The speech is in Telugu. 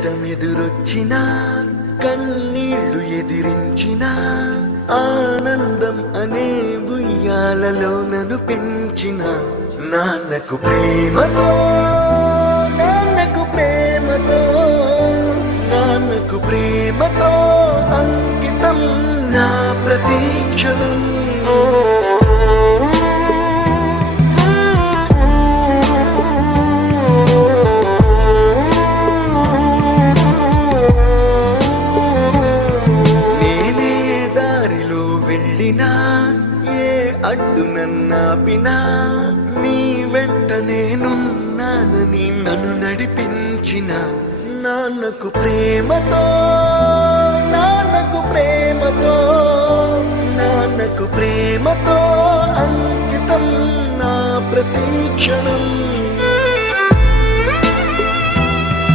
కష్టమెదురొచ్చినా కన్నీళ్లు ఎదిరించినా ఆనందం అనే ఉయ్యాలలో నన్ను పెంచిన నాన్నకు ప్రేమతో నాన్నకు ప్రేమతో నాన్నకు ప్రేమతో అంకితం నా ప్రతీక్షణం. నేనే దారిలో వెళ్ళినా ఏ అడ్డు నన్నాపినా నీ వెంట నేనున్నానని నన్ను నడిపించిన నాన్నకు ప్రేమతో నాన్నకు ప్రేమతో నాన్నకు ప్రేమతో అంకితం నా ప్రతీక్షణం.